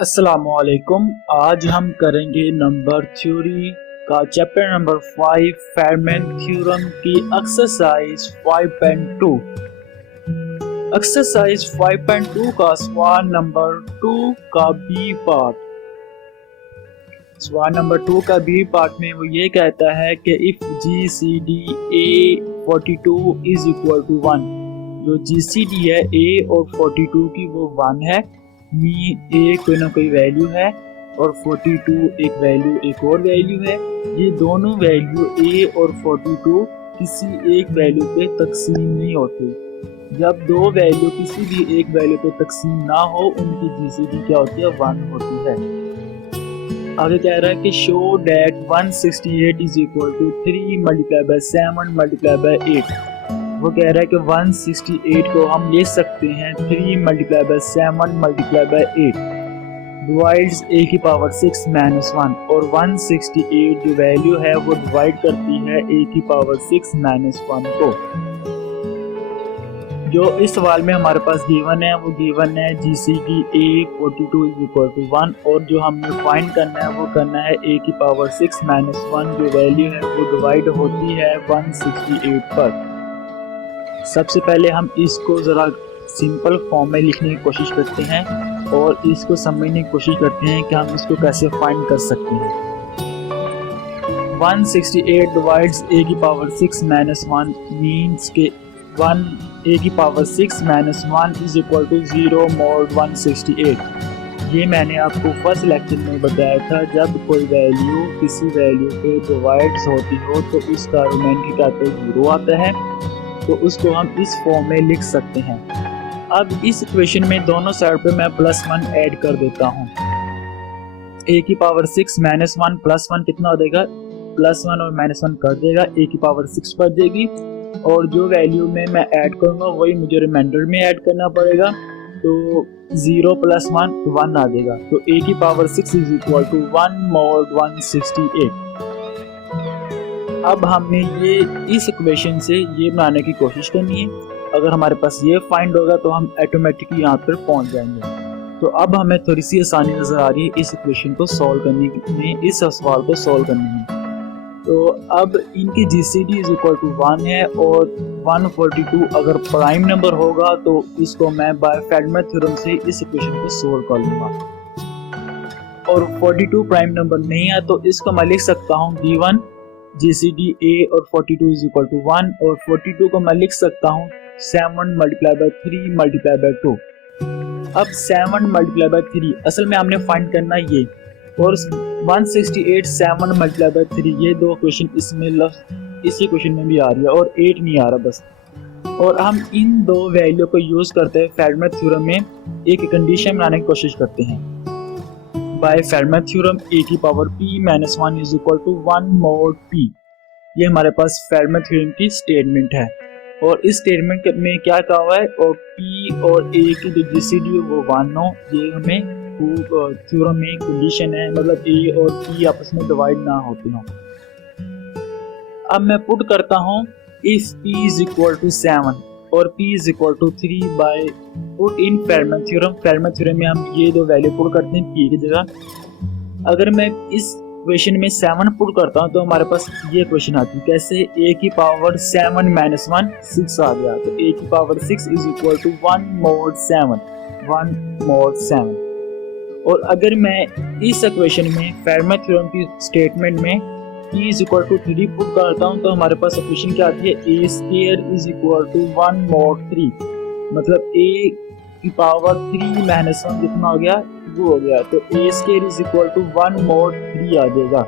अस्सलामुअलैकुम। आज हम करेंगे नंबर थ्योरी का चैप्टर नंबर 5 फेरमैन थ्योरम की एक्सरसाइज 5.2। एक्सरसाइज 5.2 का सवाल नंबर 2 का बी पार्ट। सवाल नंबर 2 का बी पार्ट में वो ये कहता है कि if GCD A42 is equal to 1, जो GCD है A और 42 की वो 1 है, मीन A कोई ना कोई वैल्यू है और 42 एक वैल्यू एक और वैल्यू है। ये दोनों वैल्यू A और 42 किसी एक वैल्यू पे तकसीम नहीं होती। जब दो वैल्यू किसी भी एक वैल्यू पे तकसीम ना हो उनकी GCD क्या होती है, 1 होती है। आगे कह रहा है कि show that 168 is equal to 3 multiply by 7 multiply by 8। वो कह रहा है कि 168 को हम ले सकते हैं 3 multiply by 7 multiply by 8 divides a की पावर 6 माइनस 1, और 168 जो वैल्यू है वो डिवाइड करती है a की पावर 6 माइनस 1 को। जो इस सवाल में हमारे पास गिवन है वो गिवन है GCD A42 is equal to 1, और जो हमने फाइंड करना है वो करना है a की पावर 6 माइनस 1 जो वैल्यू है वो डिवाइड होती है 168 पर। सबसे पहले हम इसको ज़रा सिंपल फॉर्म में लिखने की कोशिश करते हैं और इसको समझने की कोशिश करते हैं कि हम इसको कैसे फाइंड कर सकते हैं। 168 डिवाइड्स a की पावर 6 माइनस 1 मीन्स के 1 a की power 6 minus 1 is equal to 0 mod 168। ये मैंने आपको फर्स्ट लेक्चर में बताया था, जब कोई वैल्यू किसी वैल्यू पे डिवाइड्स होती हो तो उसका रिमाइंडर क्या आता है, 0 आता है, तो उसको हम इस फॉर्म में लिख सकते हैं। अब इस इक्वेशन में दोनों साइड पे मैं +1 ऐड कर देता हूँ। a की पावर 6 माइनस 1 प्लस 1 कितना हो जाएगा, +1 और -1 कर देगा, a की पावर 6 पर देगी, और जो वैल्यू में मैं ऐड करूँगा वही मुझे रिमाइंडर में ऐड करना पड़ेगा, तो 0 + 1 आ जाएगा। तो a की power 6 is equal to 1 mod 168। अब हमें ये इस इक्वेशन से ये बनाने की कोशिश करनी है। अगर हमारे पास ये फाइंड होगा तो हम ऑटोमेटिकली यहाँ पर पहुँच जाएंगे। तो अब हमें थोड़ी सी आसानी नज़र आ रही है इस इक्वेशन को सॉल्व करने में, इस सवाल को सॉल्व करने में। तो अब इनकी GCD इज इक्वल टू 1 है और 142 अगर प्राइम नंबर होगा तो इसको मैं बाय फेरमैन थ्योरम से इस इक्वेशन को सॉल्व कर लूँगा, और 42 प्राइम नंबर नहीं है तो इसको मैं लिख सकता हूँ गिवन GCD A और 42 इज इक्वल टू 1, और 42 को मैं लिख सकता हूँ 7 मल्टीप्लाई बाय 3 मल्टीप्लाई बाय 2। अब 7 मल्टीप्लाई बाय 3 असल में हमने फाइंड करना ये, और 168 7 मल्टीप्लाई बाय 3 ये दो क्वेश्चन इसमें इसी क्वेश्चन में भी आ रही है, और 8 नहीं आ रहा बस। और हम इन दो वैल्यू को यूज करते हैं फेरमैन थ्योरम में एक कंडीशन बनाने की कोशिश करते हैं। बाय फेरमैन थ्योरम a की power p minus 1 is equal to 1 mod p। ये हमारे पास फेरमैन थ्योरम की स्टेटमेंट है, और इस स्टेटमेंट में क्या कहा हुआ है, और p और a की जो GCD है वो 1 हो, ये हमें थ्योरम में कंडीशन है, मतलब a और p आपस में डिवाइड ना होते हो। अब मैं पुट करता हूँ if p is equal to 7 और p is equal to 3 by put in Fermat theorem. Fermat theorem में हम ये दो वैल्यू पुट करते हैं p की जगह। अगर मैं इस क्वेश्चन में 7 पुट करता हूँ तो हमारे पास ये क्वेश्चन आती है कैसे, a की पावर 7 माइनस 1 6 आ गया, तो a की power 6 is equal to 1 mod 7। और अगर मैं इस इक्वेशन में फेरमैन थ्योरम की स्टेटमेंट में p is equal to 3 put करता हूँ तो हमारे पास इक्वेशन क्या आती है, a square is equal to 1 mod 3, मतलब a की पावर 3 माइनस 1 कितना हो गया, वो हो गया, तो a square is equal to 1 mod 3 आ जाएगा।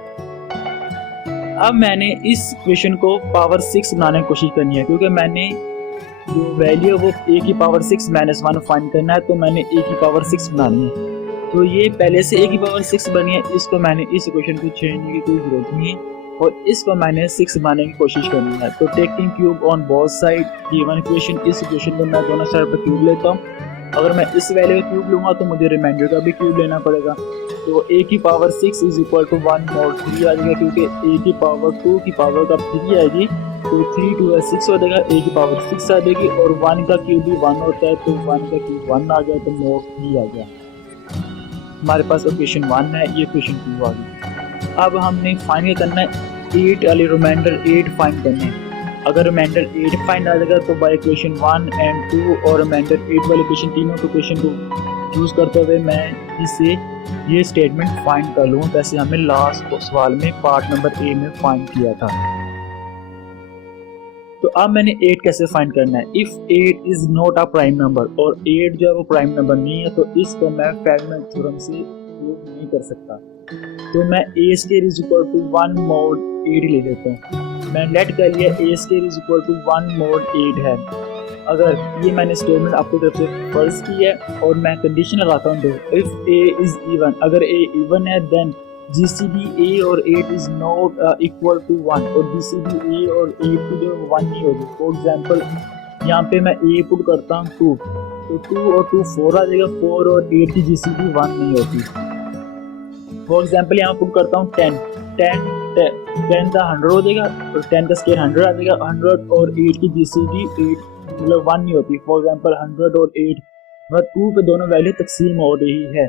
अब मैंने इस इक्वेशन को पावर 6 बनाने की कोशिश करनी है, क्योंकि मैंने जो वैल्यू है वो a की पावर 6 माइनस 1 फाइंड करना है, तो मैंने a की पावर 6 बनानी है। तो ये पहले से a की पावर 6 बनी है, इसको मैंने इस इक्वेशन को छेड़ने की कोई जरूरत नहीं है, और इसको मैंने 6 बनाने की कोशिश करनी है। तो taking cube on both side given equation, इस इक्वेशन को मैं दोनों साइड पर क्यूब लेता हूँ। अगर मैं इस वैल्यू का क्यूब लूँगा तो मुझे रिमाइंडर का भी क्यूब लेना पड़ेगा, तो a की power 6 is equal to 1 mod 3 आ जाएगा, क्योंकि a की पावर 2 की पावर का 3 आएगी, तो 3 2 6 हो जाएगा, a की पावर 6 आ जाएगी, और 1 का क्यूब भी 1 होता है, तो 1 का क्यूब 1 आ गया, तो mod 3 आ गया। हमारे पास इक्वेशन 1 है, ये इक्वेशन 2 आ गई। अब हमने फाइंड करना है 8 वाले रिमाइंडर 8 फाइंड करने हैं। अगर रिमाइंडर 8 फाइंड आ जाएगा तो बाय इक्वेशन 1 एंड 2 और रिमाइंडर 8 वाले इक्वेशन तीनों को इक्वेशन को यूज़ करते हुए मैं इससे ये स्टेटमेंट फाइंड कर लूँ, जैसे हमें लास्ट सवाल में पार्ट नंबर ए में फाइंड किया था। तो अब मैंने 8 कैसे फाइंड करना है। If 8 is not a prime number, और 8 जो है वो प्राइम नंबर नहीं है, तो इसको मैं फेल्डमैन थ्योरम से प्रूव नहीं कर सकता। तो मैं a square is equal to 1 mod 8 ले लेता हूँ। मैं लेट कर लिया a square is equal to 1 mod 8 है। अगर ये मैंने स्टेटमेंट आपकी तरफ से फर्ज की है और मैं कंडीशन लगाता हूँ, तो इफ a इज इवन, अगर a इवन है देन GCD a और 8 इज नॉट इक्वल टू 1, और GCD a और 8 की जो 1 नहीं होगी। फॉर एग्जांपल यहाँ पे मैं a पुट करता हूँ 2, तो 2 और 2 4 आ जाएगा, 4 और 8 की GCD 1 नहीं होती। फॉर एग्जाम्पल यहाँ पुट करता हूँ 10 का 100 हो जाएगा, और 10 का स्क्वायर 100 आ जाएगा। 100 और 8 की GCD 8 मतलब 1 नहीं होती। फॉर एग्जाम्पल 100 और 8 मतलब 2 पे दोनों वैल्यू तकसीम हो रही है,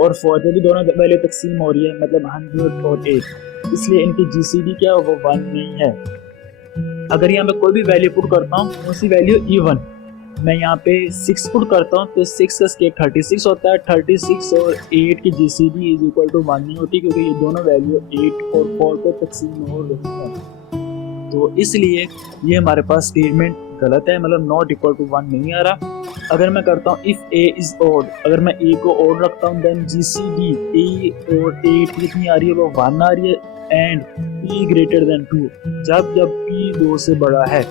और 4 पे भी दोनों वैल्यू तकसीम हो रही है, मतलब 100 और 8, इसलिए इनकी GCD क्या है वो 1 नहीं है। अगर यहाँ मैं कोई भी वैल्यू पुट करता हूँ उसी वैल्यू इवन, मैं यहाँ पे 6 पुट करता हूँ तो 6 का स्क्वायर 36 होता है। 36 और 8 की GCD इज इक्वल टू 1 नहीं होती, क्योंकि ये दोनों वैल्यू 8 और 4 पे तकसीम हो रही है। तो इसलिए ये हमारे पास स्टेटमेंट गलत है, मतलब नॉट इक्वल टू 1 नहीं आ रहा। अगर मैं करता हूँ इफ a इज ओड, अगर मैं a को ओड रखता हूँ देन GCD a और 8 कितनी आ रही है वो 1 आ रही है, एंड p ग्रेटर देन 2, जब p 2 से बड़ा है।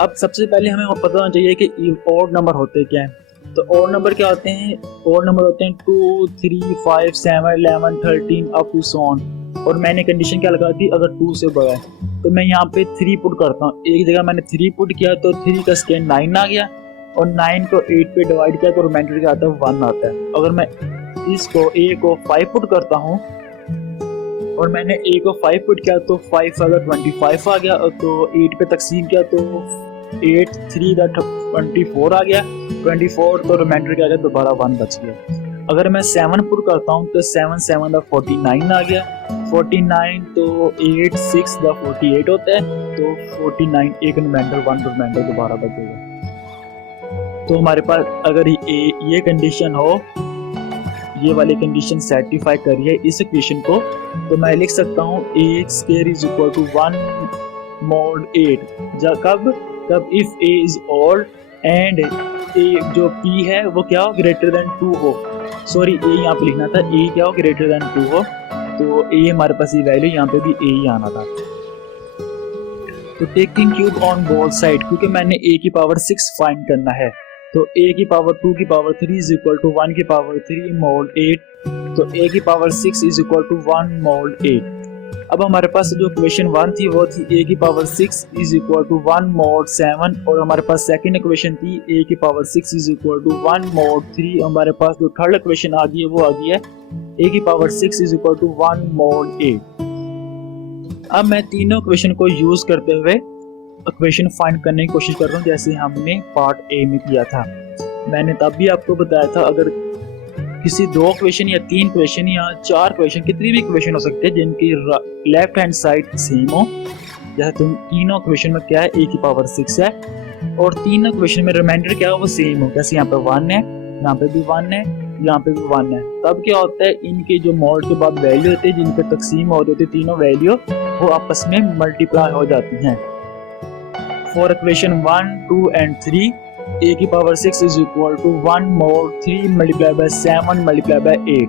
अब सबसे पहले हमें पता होना चाहिए कि ओड नंबर होते क्या हैं। तो ओड नंबर क्या होते हैं? ओड नंबर होते हैं 2, 3, 5, 7, 11, 13 अप टू सो ऑन। और मैंने कंडीशन क्या लगा दी, अगर 2 से बड़ा है तो मैं यहाँ पे 3 पुट करता हूँ। एक जगह मैंने 3 पुट किया तो 3 का स्क्वायर 9 आ गया, और 9 को 8 पे डिवाइड किया तो रिमाइंडर क्या आता है 1 आता है। अगर मैं इसको a को 5 पुट करता हूँ और मैंने a को 5 पुट किया तो 5 अगर 25 आ गया, तो 8 पे तकसीम किया तो 8 3 का 24 आ गया, 24 तो रिमाइंडर क्या आ गया दोबारा 1 बच गया। अगर मैं 7 पुट करता हूँ तो 7 7 का 49 आ गया, 49 तो 8 6 का 48 होता है, तो 49 एक रिमाइंडर 1 रिमाइंडर दोबारा बचेगा। तो हमारे पास अगर ये कंडीशन हो, ये वाली कंडीशन सेटिस्फाई करिए इस इक्वेशन को, तो मैं लिख सकता हूँ a square is equal to 1 mod 8। कब if a is odd and a जो p है वो क्या हो ग्रेटर देन 2 हो। सॉरी a यहाँ पे लिखना था, a क्या हो ग्रेटर देन 2 हो, तो a हमारे पास ये वैल्यू यहाँ पे भी a ही आना था। तो taking cube on both side, क्योंकि मैंने a की पावर 6 फाइंड करना है, तो a की पावर 2 की पावर 3 इज इक्वल टू 1 की पावर 3 mod 8, तो a की power 6 is equal to 1 mod 8। अब हमारे पास जो इक्वेशन 1 थी वो थी a की power 6 is equal to 1 mod 7, और हमारे पास सेकंड इक्वेशन थी a की power 6 is equal to 1 mod 3। हमारे पास जो थर्ड इक्वेशन आ गई है वो आ गई है a की power 6 is equal to 1 mod 8। अब मैं तीनों इक्वेशन को यूज करते हुए इक्वेशन फाइंड करने की कोशिश कर रहा हूँ, जैसे हमने पार्ट ए में किया था। मैंने तब भी आपको बताया था अगर किसी 2 इक्वेशन या 3 इक्वेशन या 4 इक्वेशन, कितनी भी इक्वेशन हो सकते हैं जिनकी लेफ्ट हैंड साइड सेम हो, जैसे तुम तीनों इक्वेशन में क्या है a की पावर 6 है, और तीनों इक्वेशन में रिमाइंडर क्या हो वो सेम हो, जैसे यहाँ पे 1 है, यहाँ पे भी 1 है, यहाँ पे भी 1 है। तब क्या होता है इनके जो मॉड के बाद वैल्यू होती है जिन पे तकसीम हो रही होती है तीनों वैल्यू, वो आपस में मल्टीप्लाई हो जाती हैं। फॉर इक्वेशन 1, 2 एंड 3 a की power 6 is equal to 1 mod 3 multiply by 7 multiply by 8,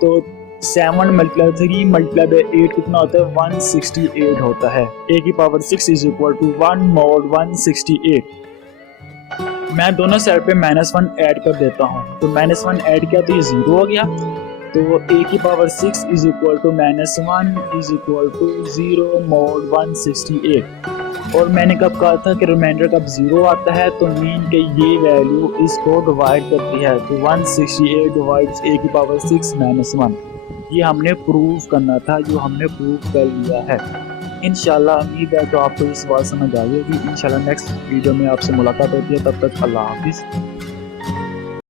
तो 7 मल्टीप्लाई 3 मल्टीप्लाई बाय 8 कितना होता है 168 होता है। a की power 6 is equal to 1 mod 168। मैं दोनों साइड पे -1 ऐड कर देता हूँ, तो -1 ऐड किया तो ये 0 हो गया, तो a की power 6 is equal to -1 is equal to 0 mod 168। और मैंने कब कहा था कि रिमाइंडर कब 0 आता है, तो मीन के ये वैल्यू इसको डिवाइड करती है, तो 168 डिवाइड्स a की पावर 6 -1। ये हमने प्रूव करना था, जो हमने प्रूव कर लिया है। इंशाल्लाह उम्मीद है तो आपको इस बात समझ आ गई होगी। इंशाल्लाह नेक्स्ट वीडियो में आपसे मुलाकात होती है, तब तक अल्लाह हाफिज़।